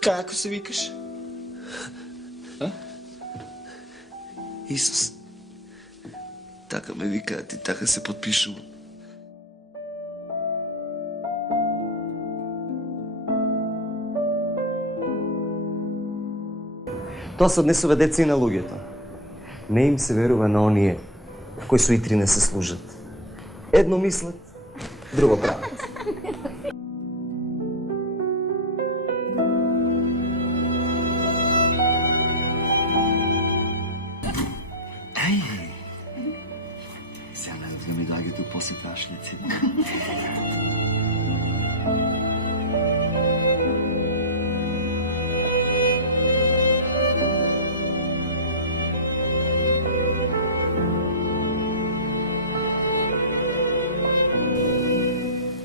Како се викаш? Исус. Така ме викаат и така се подпишувам. Тоа се однесува деца и на луѓето. Не им се верува на оние кои со итри не се служат. Едно мислат, друго прават. Сега да ми доаѓате у посет вашијаци.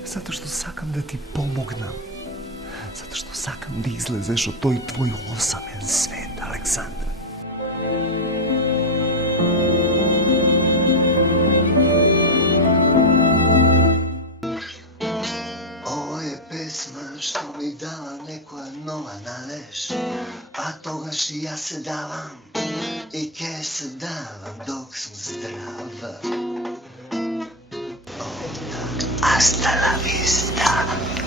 Затоа што сакам да ти помогнам. Затоа што сакам да излезеш од тој твој осамен свет, Александра. Ова е песма што ми дава некоја нова надеж, а тогаш и јас се давам и ке се давам док сум здрава. Hasta la vista.